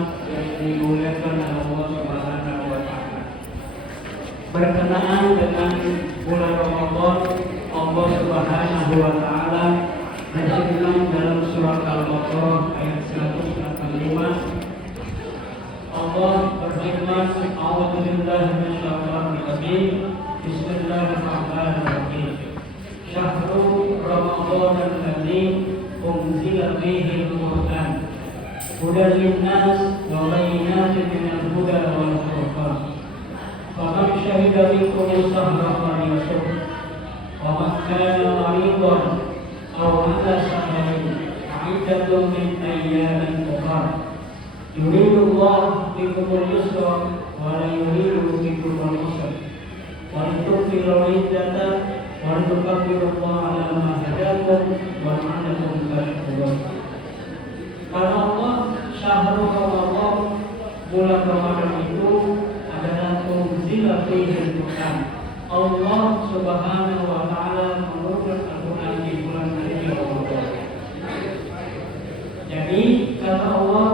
umat yang dimuliakan Allah Subhanahu wa Ta'ala. Berkenaan dengan bulan Ramadan, Allah Subhanahu wa Ta'ala berfirman dalam surat Al-Baqarah ayat 185. Allah berfirman, "A'udzu billahi minasyaitonir rajim. Bismillahirrahmanirrahim. Syahrul Ramadan alladzi unzila fihi al-Qur'an. Hudan lin-nas wa bayyinatin minal huda wal furqan. Faman syahida minkum ash-shahra falyasum. Wa man kana maridan aw 'ala safarin 'iddatun min ayyamin ukhra. Yuridullahu bikumul yusra wa la yuridu bikumul usra. Wa litukmilul iddata wa litukabbirullaha 'ala ma hadakum wa la'allakum tashkurun." Kata Allah, syahrul Ramadan, bulan Ramadan itu adalah unzila fihi al-Qur'an. Allah Subhanahu wa Ta'ala menurunkan Al-Qur'an di bulan suci Ramadan. Jadi kata Allah,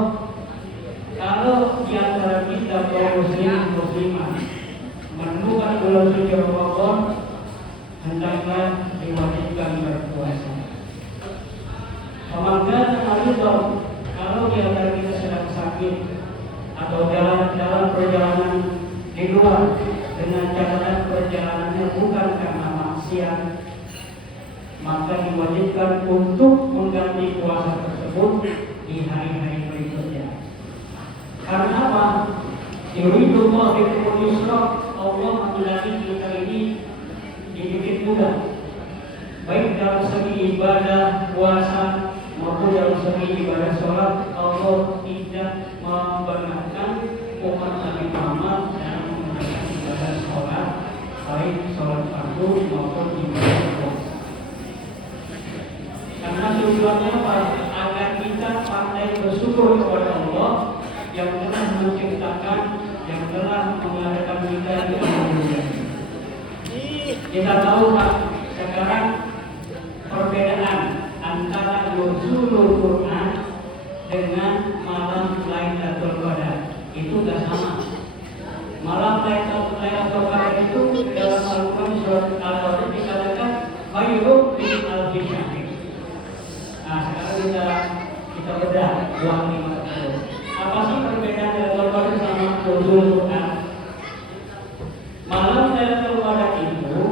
kalau di antara kita kaum muslim muslimah menemukan bulan suci Ramadan, hendaklah diwajibkan berpuasa. Pemanggilan maridah, kalau di antara kita sedang sakit atau jalan perjalanan di luar dengan catatan perjalanannya bukan karena maksiat, maka diwajibkan untuk mengganti puasa tersebut di hari-hari berikutnya. Karena apa? Yuridullahu bikumul yusra, Allah menghendaki kita ini dibikin mudah, baik dalam segi ibadah puasa maupun dalam segi ibadah sholat. Allah tidak membenarkan umat Nabi Muhammad dalam mengerjakan ibadah sholat, baik sholat fardu maupun ibadah puasa. Karena tujuannya apa? Agar kita pandai bersyukur kepada Allah yang telah menciptakan, yang telah mengadakan kita di alam dunia. Kita tahu Pak, sekarang perbedaan antara nuzulul Quran dengan malam Lailatul Qadar itu tidak sama. Malam Lailatul Qadar itu dalam Al-Quran surat Al-Baqarah dikatakan khairun min alfi syahr. Nah, sekarang kita bedah dua kalimat tersebut. Apa sih perbedaan Lailatul Qadar sama nuzulul Quran? Malam Lailatul Qadar itu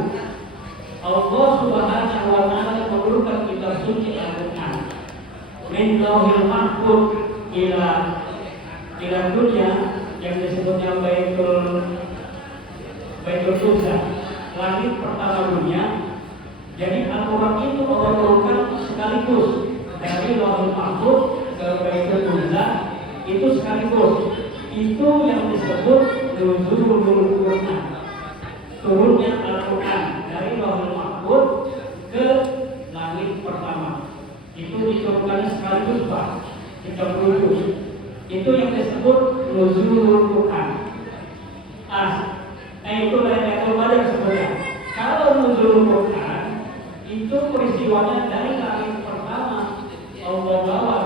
Allah Subhanahu wa Ta'ala menurunkan kitab suci Al-Quran min lauhil mahfuz ila dunia yang disebutnya Baitul Izza, langit pertama dunia. Jadi Al-Quran itu Allah turunkan sekaligus dari lauhil mahfuz ke Baitul Izza, itu sekaligus. Itu yang disebut nuzulul Quran, turunnya Al-Quran dari lauhul mahfuz ke langit pertama. Itu diturunkan sekaligus Pak, kita berujung. Itu yang disebut nuzulul Quran. Itu Lailatul Qadar sebenarnya. Kalau nuzulul Quran itu peristiwanya dari langit pertama Allah bawa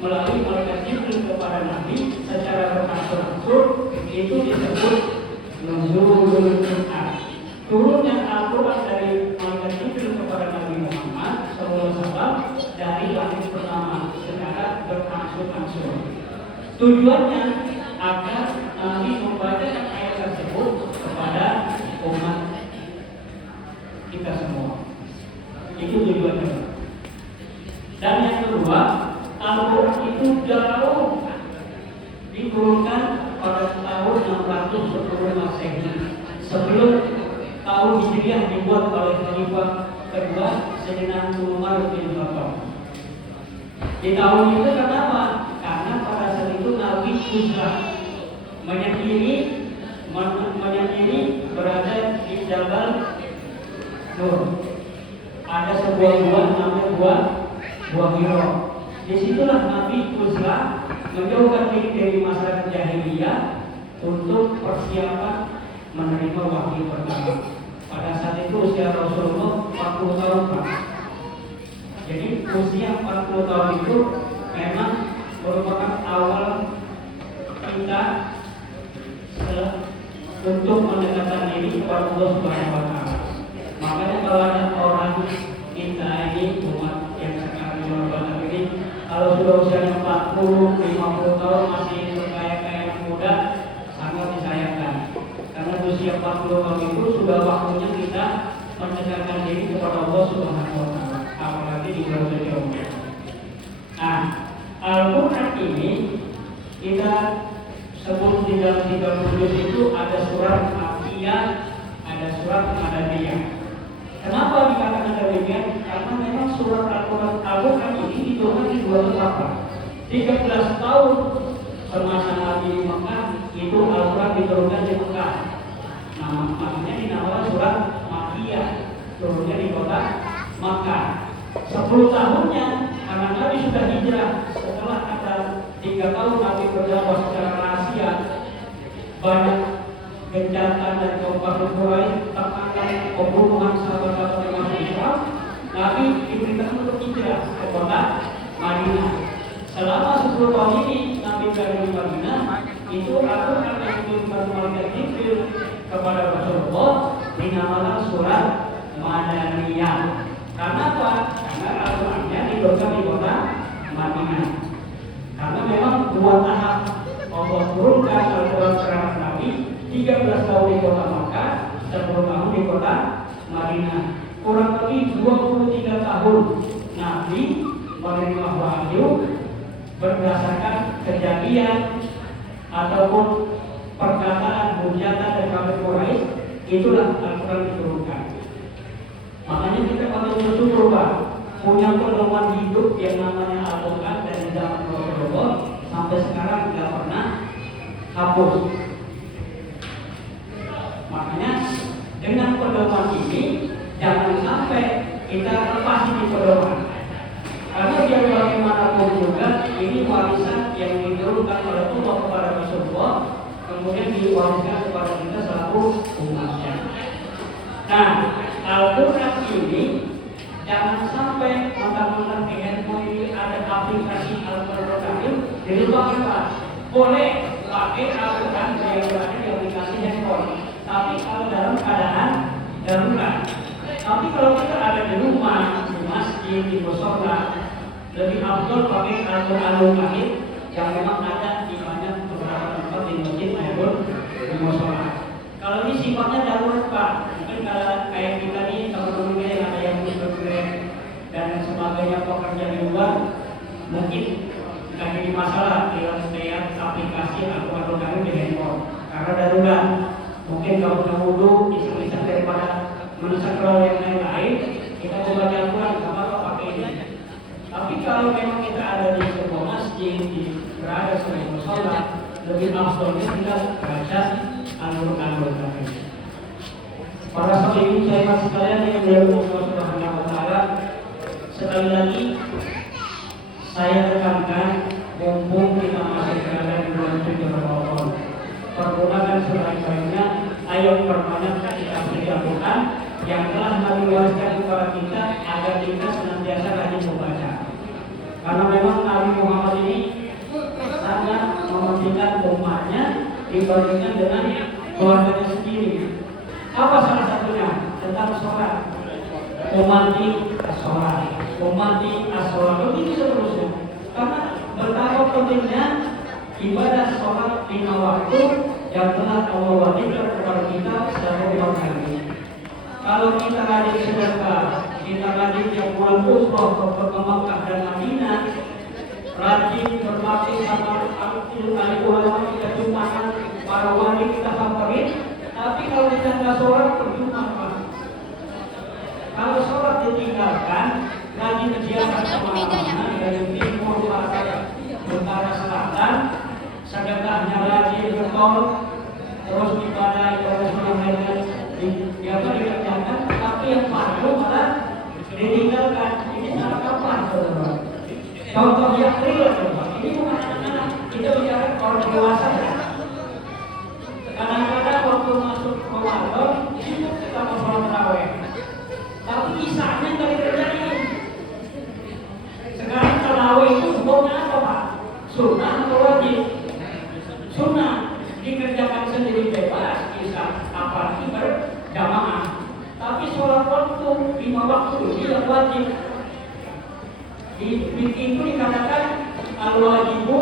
melalui malaikat Jibril kepada Nabi secara berangsur-angsur, itu disebut nuzulul Quran. Turunnya Al-Quran dari malaikat Jibril kepada Nabi Muhammad SAW dari langit pertama secara berangsur-angsur. Tujuannya agar Nabi membacakan ayat tersebut kepada umat kita semua. Itu tujuannya. Dan yang kedua, Al-Quran itu jauh diturunkan pada tahun 610 Masehi, sebelum tahun Hijriah dibuat oleh Khalifah kedua Sayyidina Umar bin Khattab. Di tahun itu kenapa? Karena pada saat itu Nabi Uzra menyendiri berada di Jabal Nur. Ada sebuah gua namanya gua Hiro. Disitulah Nabi Uzra menjauhkan diri dari masyarakat jahiliyah untuk persiapan menerima wahyu pertama. Pada saat itu usia Rasulullah 40 tahun Pak. Jadi usia 40 tahun itu memang merupakan awal untuk mendekatkan diri kepada Allah Subhanahu wa taala. Makanya kalau ada orang kita ini umat yang sekarang di Jawa Barat ini, kalau sudah usianya 40, 50 tahun masih berkaya-kaya yang muda, sangat disayangkan. Karena usia 40 tahun itu sudah waktunya kita mendekatkan diri kepada Allah Subhanahu wa taala, apalagi di bulan Ramadan. Nah, Al-Quran ini kita sebut di dalam 30 juz itu ada surat Makkiyah, ada surat Madaniyah. Kenapa dikatakan demikian? Karena memang surat Al-Quran ini diturunkan di dua tempat. 13 tahun semasa Nabi di Mekah itu Al-Quran diturunkan di Mekah. Nah, makanya dinamakan surat Makkiyah, turunnya di kota Makkah. 10 tahunnya karena Nabi sudah hijrah, setelah ada 3 tahun Nabi berdakwah secara rahasia, banyak gencatan dan kaum Quraisy, tekanan, pembunuhan sahabat-sahabat yang masuk Islam. Nabi diperintahkan untuk hijrah ke kota Madinah. Selama 10 tahun ini Nabi berada di Madinah, itu Al-Quran yang diturunkan malaikat Jibril kepada Rasulullah dinamakan surat Madaniyah. Karena apa? Karena Al-Qurannya diturunkan di kota Madinah. Karena memang dua tahap Allah turunkan Al-Quran terhadap Nabi, 13 tahun di kota Makkah, 10 tahun di kota Madinah. Kurang lebih 23 tahun Nabi menerima wahyu berdasarkan kejadian ataupun perkataan hujatan dari kafir Quraisy. Itulah Al-Quran diturunkan. Makanya kita patut bersyukur, Pak, punya pedoman hidup yang namanya Al-Quran dari zaman Rasulullah sampai sekarang tidak pernah hapus. Makanya dengan pedoman ini jangan sampai kita lepas ini pedoman. Karena biar bagaimanapun juga ini warisan yang diturunkan oleh Allah kepada Rasulullah, kemudian diwariskan kepada kita selaku umatnya. Nah, Al-Quran ini jangan sampai mentang-mentang di handphone ini ada aplikasi Al-Quran, jadi Pak, boleh pakai Al-Quran yang berada di aplikasi handphone, tapi kalau dalam keadaan darurat. Tapi kalau kita ada di rumah, di masjid, di mushola, lebih afdal pakai Al-Quranul Karim yang memang ada di banyak beberapa tempat di masjid maupun di mushola. Kalau ini sifatnya darurat, Pak, mungkin kalau kayak kita nih, teman-teman kita yang ada yang bekerja dan sebagainya, pekerja di luar, mungkin nggak jadi masalah dengan setiap aplikasi Al-Quranul Karim di handphone karena darurat. Mungkin kalau kita wudhu, iseng-iseng daripada men-scroll yang lain-lain, kita coba Al-Quran, nggak apa-apa pakai ini. Tapi kalau memang kita ada di sebuah masjid, berada di sebuah mushola, lebih afdolnya kita baca Al-Quranul Karim. Para sahabat saya sekalian yang dimuliakan Allah Subhanahu wa taala, sekali lagi saya tekankan, mumpung kita masih berada di bulan suci Ramadan, pergunakan sebaik-baiknya, ayo perbanyak kita baca Al-Quran yang telah Nabi wariskan kepada kita agar kita senantiasa rajin membaca. Karena memang Nabi Muhammad ini sangat mementingkan umatnya dibandingkan dengan keluarganya sendiri. Apa salah satunya? Tentang sholat. Umati as-sholat, umati as-sholat, begitu seterusnya. Karena betapa pentingnya ibadah sholat lima waktu yang telah Allah wajibkan kepada kita sebagai umat Nabi. Kalau kita rajin sedekah, kita rajin yang bulan umroh ke Makkah dan Madinah, rajin berbakti sama ahli ulama, kita jumpakan para wali kita favorit. Tapi kalau kita nggak sholat, percuma, Pak. Kalau sholat ditinggalkan, rajin kegiatan kemana-mana dari timur, barat, utara, selatan, sedekahnya rajin getol, terus ibadah yang lainnya dikerjakan, tapi yang fardu malah ditinggalkan. Ini salah kapan, saudara? Contoh yang real, ini bukan anak-anak, kita bicara orang dewasa. Kadang-kadang waktu masuk Ramadan, kita mau sholat tarawih, tapi isanya nggak dikerjain. Sekarang tarawih itu hukumnya apa, Pak? Sunnah atau wajib? Sunnah, dikerjakan sendiri bebas, isya ini yang wajib. Di itu dikatakan al-wajibu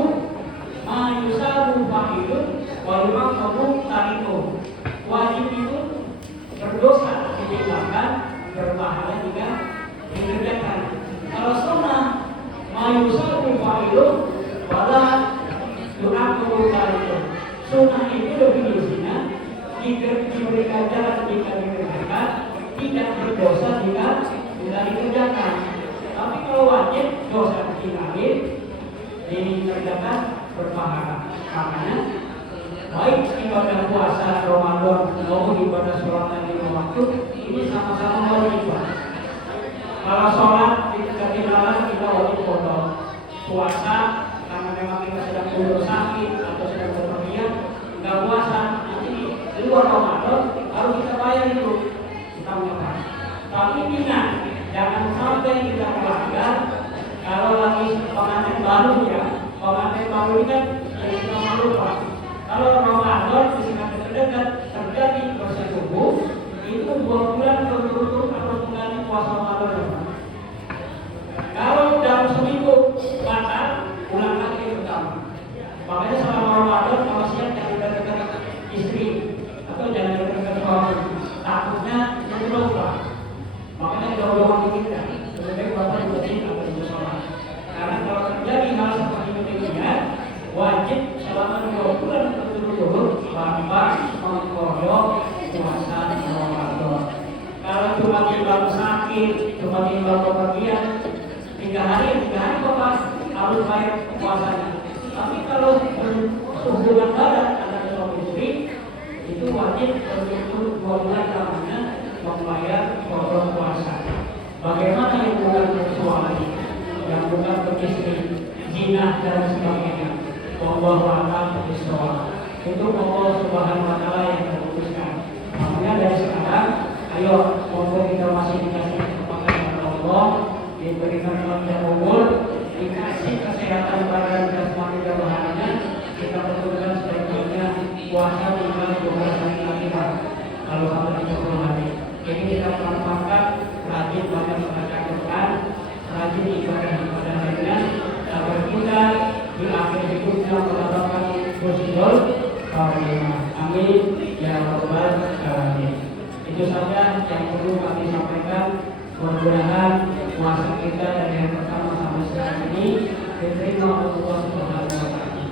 ma yusabu fa'ilun wa yu'aqabu tarikun. Wajib itu berdosa ditinggalkan, berpahala jika dikerjakan. Kalau sunnah ma yusabu fa'ilun wala yu'aqabu tarikun. Sunnah itu definisinya diberi ganjaran jika dikerjakan, tidak berdosa jika tidak dikerjakan. Tapi kalau wajib dosa ditinggalin, dikerjakan berpahala. Makanya baik ibadah puasa Ramadan maupun ibadah sholat lima waktu ini sama-sama wajib. Kalau sholat ketinggalan kita wajib potong. Puasa karena memang kita sedang butuh sakit atau sedang berpergian, nggak puasa nanti di luar Ramadan harus kita bayar itu kita makan. Tapi ingat, jangan sampai kita melanggar. Kalau lagi pengantin baru ya, pengantin baru ini kan yang kita lupa. Kalau Ramadan disingkat terdekat terjadi bersetubuh, itu 2 bulan berturut-turut harus mengganti puasa Ramadan. Kalau dalam seminggu batal, ulang lagi yang pertama. Makanya selama Ramadan kalau siap jangan dekat istri atau jangan dekat suami, takutnya jadi lupa. Makanya jauh-jauhan dikit ya, lebih baik bapak juga cinta untuk sholat. Karena kalau terjadi hal seperti demikian, wajib selama 2 bulan berturut-turut tanpa mengkoyok puasa Ramadan. Kalau cuma timbang sakit, cuma timbang kepergian, 3 hari bapak harus bayar puasanya. Tapi kalau hubungan badan antara suami istri, itu wajib berturut-turut 2 bulan namanya membayar pokok puasa. Bagaimana yang bukan bersuami, yang bukan beristri, zina dan sebagainya. Wallahu a'lam bishawab. Itu Allah Subhanahu wa taala yang memutuskan. Makanya dari sekarang, ayo monggo kita masih dikasih kesempatan oleh Allah, diberikan panjang umur, dikasih kesehatan badan jasmani dan rohaninya, kita betulkan sebaik-baiknya puasa 12 hari lagi kalau sampai 30 hari. Jadi kita manfaatkan rajin baca bacaan Quran, rajin ibadah lainnya, agar kita di akhir hidupnya mendapatkan husnul khatimah. Amin ya rabbal alamin. Itu saja yang perlu kami sampaikan. Mudah-mudahan puasa kita dari yang pertama sampai sekarang ini diterima oleh Allah Subhanahu wa taala.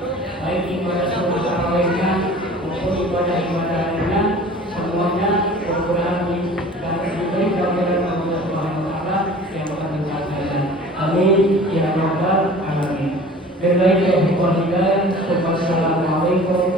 Baik ibadah sunnah tarawihnya maupun ibadah lainnya, semuanya mudah-mudahan diberi gambaran Allah Subhanahu wa taala yang akan dilaksanakan. Amin ya rabbal alamin. Billahi taufiq wal hidayah. Wassalamualaikum